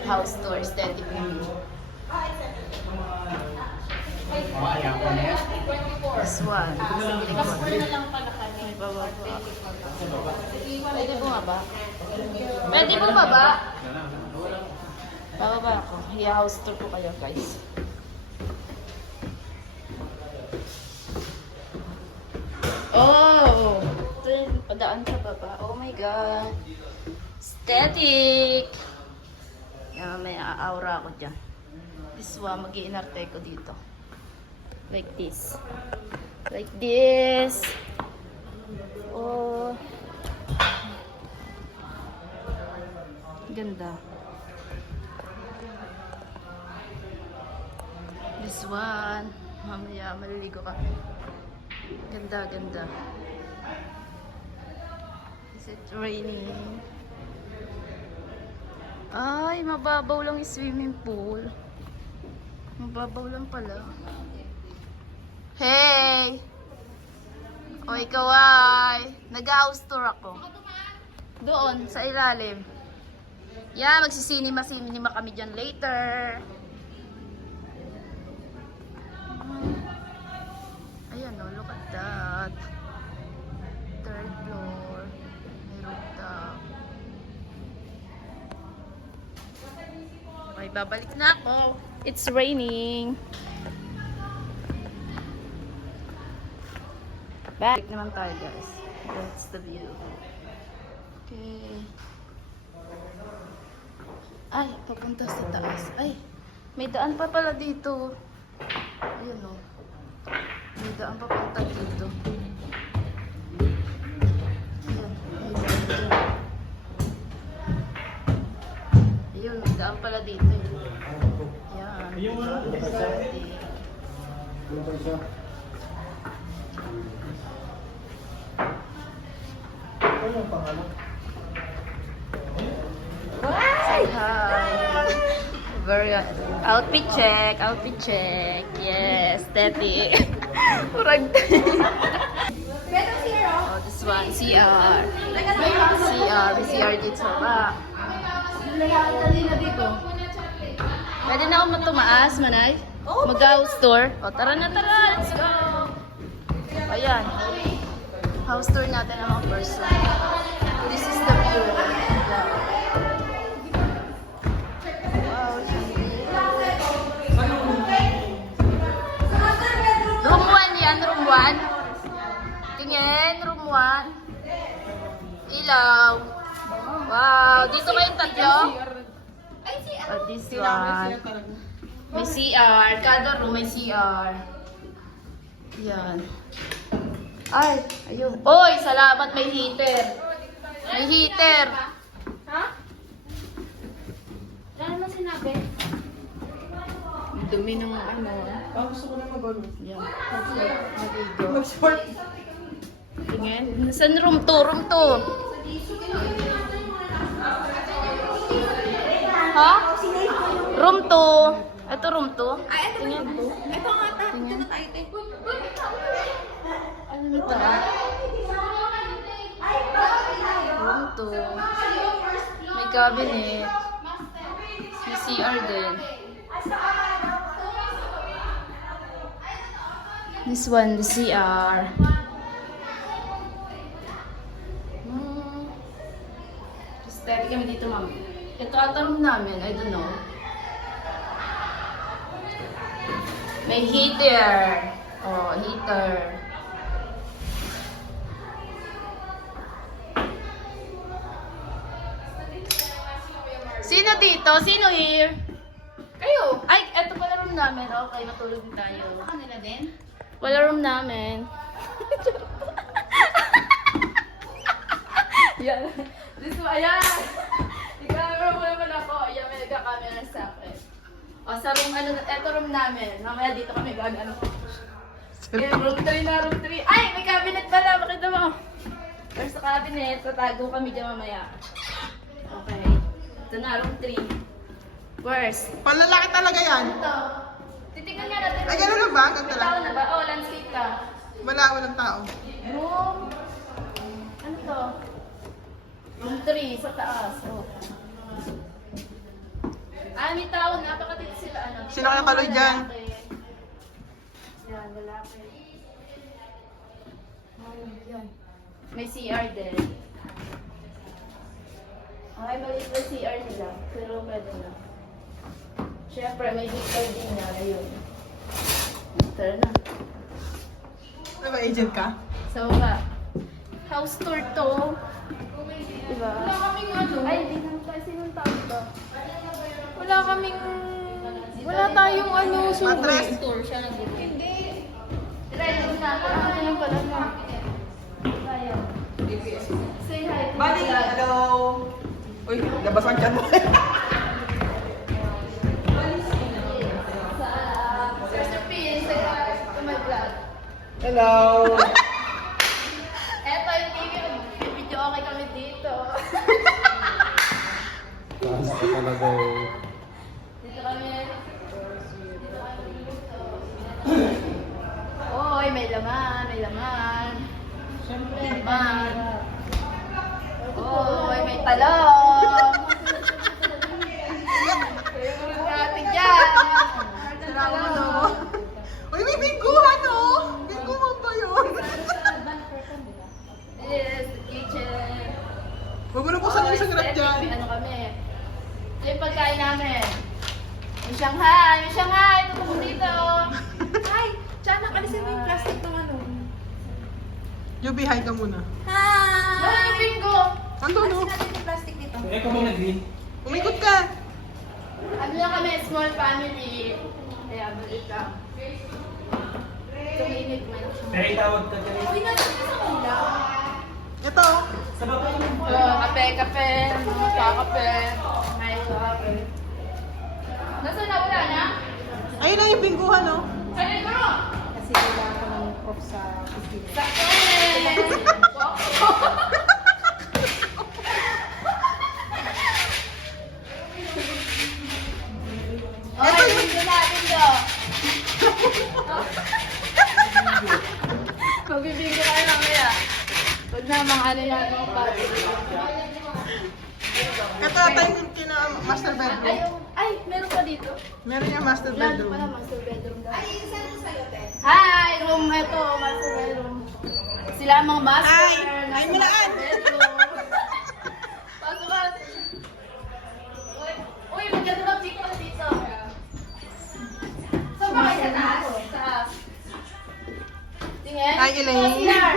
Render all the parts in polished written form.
namin, house tour, aesthetic namin. This one. May bababa. Pwede bumaba? Pwede bumaba? Bababa ako. I-house tour ko kayo, guys. Oh! Padaan sa baba. Oh my God. Aesthetic! May aura ako dyan. This one, mag-iinarte ko dito. Like this. Like this. Oh. Ganda. This one. Mamaya, maliligo ka. Ganda, ganda. Is it raining? Ay, mababaw lang yung swimming pool. Mababaw lang pala. Hey! O, ikaw ay. Nag-house tour ako. Doon, sa ilalim. Yeah, magsisinima-sinima kami dyan later. Ayan o, look at that. Third floor. May rooftop. Okay, babalik na ako. It's raining. Back naman tayo, guys. That's the view. Okay. Ay, papunta sa taas. Ay, may daan pa pala dito. Ayun o. May daan pa punta dito. Ayan, may daan dito. Ayun, may daan pala dito. Ayan. Say hi. Very outfit check, outfit check. Yes, daddy. Murag. Oh, this one CR. CR, may CR dito sa back. Pwede na ako matumaas, Manay? Mag-house tour. O, tara na, tara. Let's go. Ayan. House tour natin ang mga person. This is the view. Wow, room 1 yan, room 1. Tingin, room 1. Ilaw. Wow, dito kayong tatlo? Oh, this one. May CR. Kada room may CR. Yan. Ay, ayun. Oy, salamat, may heater. May heater. Ha? Ano naman sinabi? Ang dumi ng ano. Gusto ko na mag-ano. Yan. Naligo. Mag-sport. Tingin. Saan room 2? Room 2. Ha? Room 2. Ito room 2. Ay, ito ba Tingin. yung ito nga ta. Ito na tayo, te. Ano ito? Room 2. May cabinet. May CR din. This one, the CR. Steady kami dito, ma'am. Ito ata room namin, I don't know. May heater. Oh, heater. Sino dito? Sino here? Kayo! Ay, eto pala room namin. Okay, matulog din tayo. Kanila din? Wala room namin. Yan. This one, ayan. I-camera mo naman ako. Ayan, may nagka-camera sa akin. O, sa room, ano, eto room namin. Mamaya dito kami ano. Yan, room 3 na, room 3. Ay, may cabinet pala. Makita mo. There's a cabinet. Tatago kami dyan mamaya. Okay. Ito na, room 3. Where's? Panlalaki talaga yan. Ito. Titignan nga natin. Ay, gano'n lang ba? Ganito May lang. tao na ba? Oh, landscape ka. Walang tao. Room. Ano to? Room 3 sa taas. Oh. Dami tao, napakatid sila. Ano, Sino kaya kaloy dyan? Yan, lalaki. Yan. May CR din. Okay, maliit na CR nila. Pero pwede na. Siyempre, may detail din na. Ayun. Tara na. Ano ba, agent ka? So, house tour to. Diba? Wala kaming ano. Ay, di naman tayo sinong tao ba? Wala kaming... Wala tayong ano, Mattress. tour siya nag-tour. Hindi. Ready na. Ano lang pala na? Tayo. Say hi. Buddy, hello. Uy, labas ang tiyan mo. Mr. P, say hi to my vlog. Hello. Eto yung TV, video okay kami dito. Taas ka talaga eh. Dito kami. Oy, may laman, may laman. Siyempre, laman. Oy, may talong. Yung natin dyan. Salamat mo. Uy, may bingguhan oh. Bingguhan ba yun? This is the kitchen. Huwag mo na buksan yung isang rap dyan. Ano kami? Ito yung pagkain namin. Yung Shanghai! Yung Shanghai! Ito po dito! Ay, Chana, kalisin mo yung plastic ng ano. Yubi, hi ka muna. Wala yung bingo! Ando, no? Kalisin natin yung plastic dito. Eh, ka ba nag-green? Umikot ka. Ano lang kami, small family. Kaya balik ka. Tuminig man. May tawag ka dyan. Uy, nasa sa ulam. Ito. Sa baba yung... Kape. Kakape. May kape. Nasaan na? Wala na? Ayun na yung bingguhan oh. Ayun ko! Kasi kailangan ko ng off sa piscina. Sakto! Okay, bingo natin do. Magbibingo kayo mamaya. Huwag na mga ano yan, mga party. Ito ata yung kina master bedroom. Ay, meron pa dito. Meron yung master Wala bedroom. pala, master bedroom daw. Ay, isa na sa'yo, te. Hi! Room ito, master bedroom. Sila ang mga master. Hi! nasa Hi, Milaan! master bedroom. Pasok ka. Uy, maganda ng TikTok dito. Saan ba kayo sa taas? Taas. Tingin. Hi, Elaine. Oh, CR.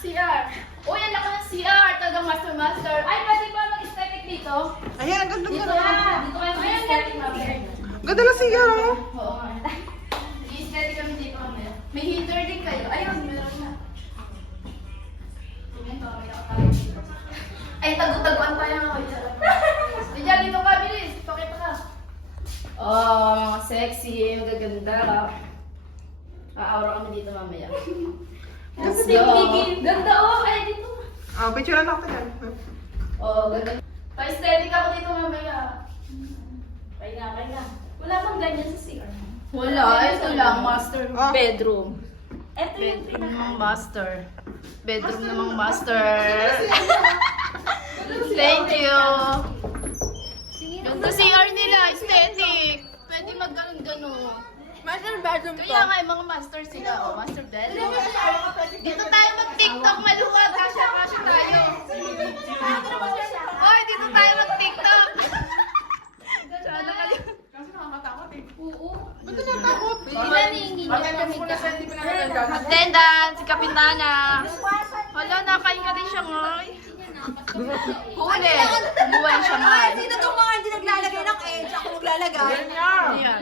CR. Uy, ang laki ng CR. Talagang master. Ay, pwede ba mag-aesthetic dito? Ayan, ang ganda Dito nga. Dito kayo mag-aesthetic mamaya. Ganda lang siya oh. Oo nga. I-steady kami dito kami. May heater din kayo. Ayun, meron na. Ay, tago-taguan tayo nga kayo. Diyan, dito ka, bilis. Pakita ka. Oh, mga sexy, magaganda. Aura kami dito mamaya. Let's go. Ganda, oh. Ay, dito. Ah, picture na ako yan. Oo, ganda. Pa-aesthetic ako dito mamaya. Kaya. Wala bang ganyan sa CR? Wala, ito lang, master Ah. bedroom. Ito yung Bedroom pinaka... ng master. Bedroom namang master. Thank you. Ganda CR nila, aesthetic. Pwede mag-ganon-ganon. Master bedroom Kaya nga, yung mga master sila, oh, master bedroom. Dito tayo mag-tiktok, maluwa, kasha tayo. Hoy, dito tayo mag-tiktok. Sana kayo. Oo. Ba't ka natakot? Ilan hihingi niya? Attendance, si Kapitana. Wala, nakain ka din siya ngay. Huli. Buwan siya ngay. Sino itong mga hindi naglalagay ng edge? Ako maglalagay. Ayan.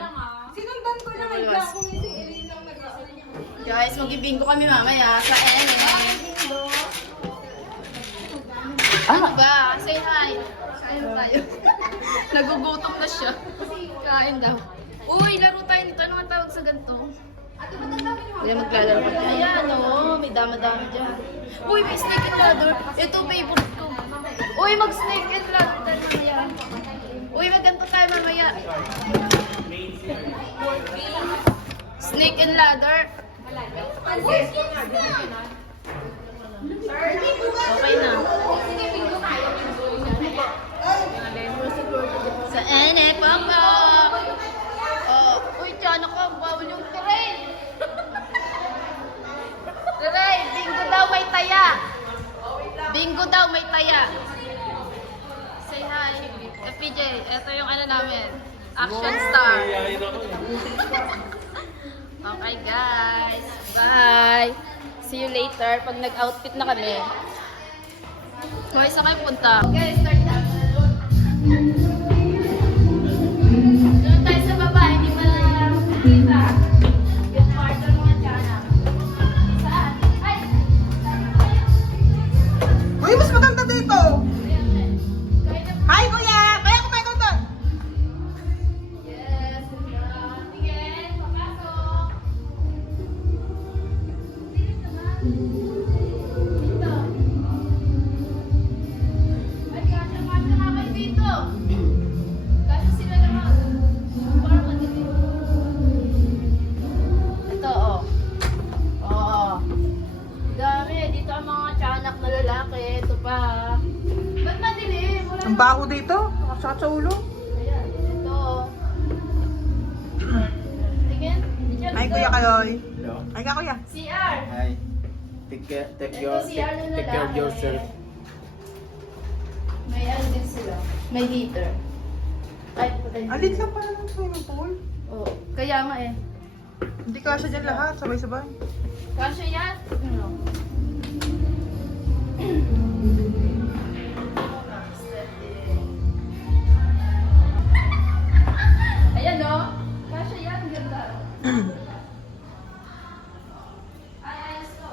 Sinundan ko na Ayos. nga kung si Eileen lang nag-aalala. Guys, mag-ibingo kami mamaya sa NA. Ano ba? Say hi. Kain tayo. Nagugutom na siya. Kain daw. Uy, laro tayo nito. Ano ang tawag sa ganito? Ate, ba't ang dami niyo? Kaya maglalaro ka. Ayan, oh. May dama-dama dyan. Uy, may snake and ladder. Ito, favorite ko. Uy, mag-snake and ladder tayo mamaya. Uy, magganto tayo mamaya. Snake and ladder. Uy, yes na! Okay na. Sige, bingo tayo. Sa NA, papa. Bingo daw, may taya. Say hi. FPJ, ito yung ano namin. Action star. Okay guys. Bye. See you later pag nag-outfit na kami. Hoy, saan kayo punta? Okay, start na. Doon tayo sa baba, hindi mo na makikita. Yung part ng mga tiyanak. Saan? Ay! Uy, mas maganda dito. Hi, kuya! Kaya kumain ka doon. Yes, sige, papasok. Dito naman. Dito. Ay, kasya nga kayo dito. Kasya sila naman. Parang maganda. Ito, oh. Oo. Dami. Dito ang mga tiyanak na lalaki. Ito pa. Ba't madilim? Wala Ang baho dito. Nakasakit sa ulo. Ayan, ito. Tingin. Hi, kuya Kaloy. Hello. Hi ka, kuya. CR. Hi. Take Ito si ano na care of lang, yourself. May ano din sila. May heater. Ay, patay. Alit lang pala ng swimming pool. Oo. Kaya nga eh. Hindi kasya dyan lahat. Sabay-sabay. Kasya yan. Ano? Ayan no. Kasya yan. Ang ganda. Ay, ayos ko.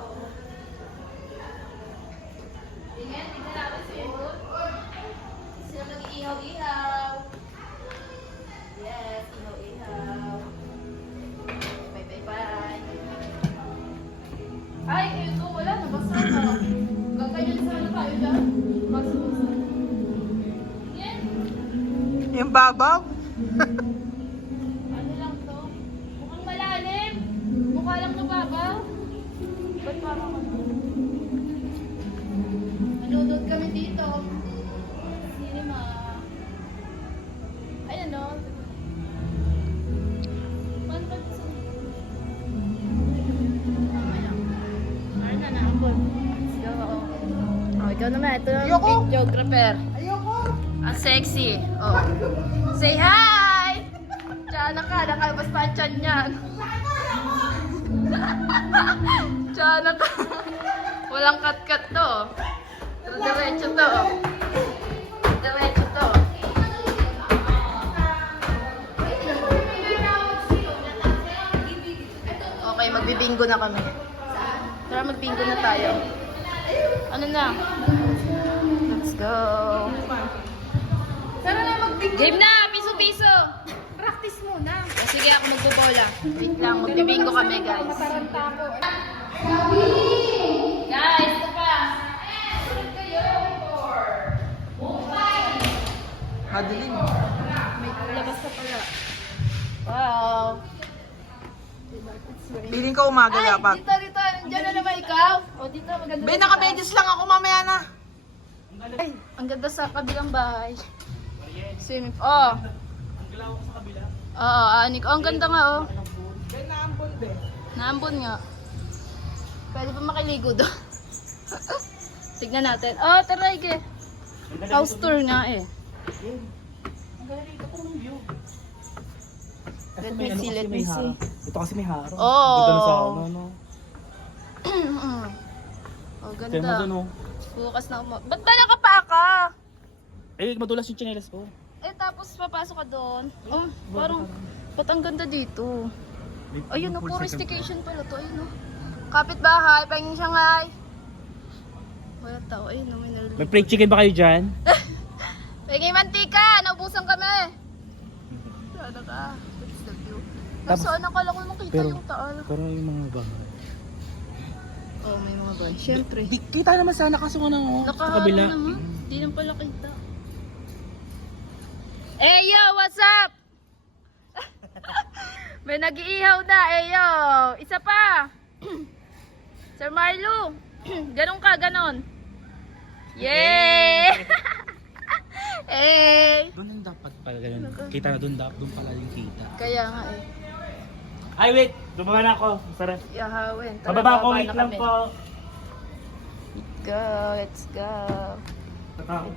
Tingnan natin sa iyo. Sila mag-iihaw-ihaw. Yes, ihaw-ihaw. Bye-bye-bye. Ay, ito wala. Nabasa na. Gagawin sa ano tayo dyan? Basa-basa. Yan. Yung babaw. Ano lang to? Mukhang malalim. Mukha lang nababaw. Ba't parang ano? Manunod kami dito. Cinema. Ayan o. Paano ba ito? Mamaya. Meron na naambon. Let's go. Oh, ikaw naman. Ito yung Ayoko. videographer. Ayoko. Ang sexy. Oh. Say hi! Tiyan ka, nakalabas pa ang tiyan niyan. Tiyan ka. Walang cut-cut to. Diretso to. Diretso to. Okay, magbibingo na kami. Tara, magbingo na tayo. Ano na? Let's go. Tara na mag-bingo. Game na! Piso-piso! Practice muna. O, sige, ako magbobola. Wait lang, magbibingo kami, guys. Mataranta ako. Guys, ito pa. Madilim. May labas ka pala. Wow. Feeling ko umaga Ay, dapat. dito. Nandiyan na naman ikaw. O, dito, maganda. Be, naka-medias lang ako mamaya na. Ay, ang ganda sa kabilang bahay. Swimming. Oh. Oo, anik. Oh, ang ganda nga, oh. Be, naambon, be. Naambon nga. Pwede pa makiligo doon. Tignan natin. Oh, tara, Ike. House tour nga eh. Let me see, let me see. Ito kasi may harang. Oh. Ganda na sa ano, no? Oh, Kaya mo ganda. dun, oh. Bukas na umo. Ba't ba nakapaka? Eh, madulas yung tsinelas ko. Eh, tapos papasok ka doon. Oh, parang, ba't ang ganda dito? Ayun, no, puro staycation pala to. Ayun, no. Kapit-bahay, pahingin Shanghai. Wala tao, ayun, no, may nalulog. May fried chicken ba kayo dyan? Pahingin mantika, naubusan kami. Sana ka. That's the view. Tapos- Nasaan akala ko makita pero- yung taal. Pero yung mga bahay. Oh, may mga bahay. Siyempre. Di, kita naman sana kaso nga nang sa Nakaharap kabila. naman. Di naman pala kita. Hey yo, what's up? May nag-iihaw na, eh yo. Isa pa. Sir Marlo. Ganon ka, ganon. Yay! Hey! Doon yung dapat pala ganun. Kita na doon, doon pala yung kita. Kaya nga eh. Ay, wait! Dumaba na ako. Sarap. Yahawin. Bababa ko, bababa wait na lang kami. po. go. Let's go. Tatakot